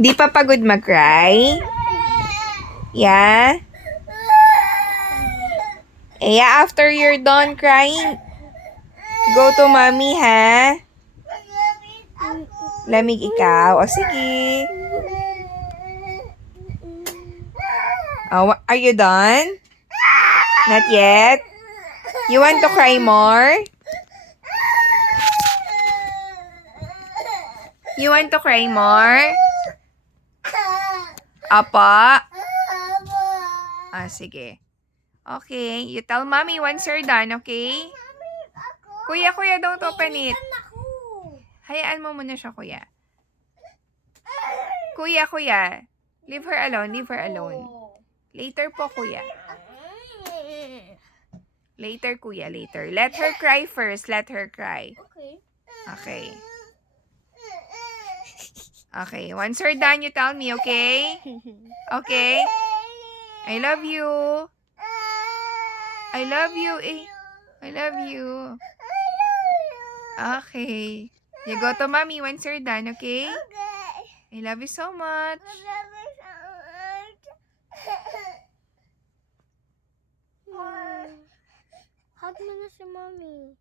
Di pa pagod mag-cry? Yeah? Yeah, after you're done crying, go to mommy, ha? Lamig ikaw. O, sige. Oh, are you done? Not yet? You want to cry more? You want to cry more? Apa? Ah, sige. Okay, you tell mommy once you're done, okay? Kuya, don't open it. Hayaan mo muna siya, kuya. Kuya. Leave her alone. Later po, kuya. Later, kuya, later. Let her cry first. Let her cry. Okay. Okay, once you're done, you tell me, okay? Okay? I love you. I love you. I love you. Okay. You go to mommy once you're done, okay? I love you so much. Hug mo na si mommy.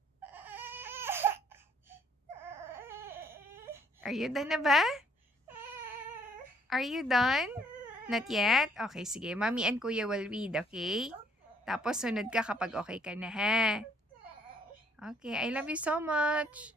Are you done na ba? Are you done? Not yet? Okay, sige. Mommy and kuya will read, okay? Tapos sunod ka kapag okay ka na, ha? Okay, I love you so much.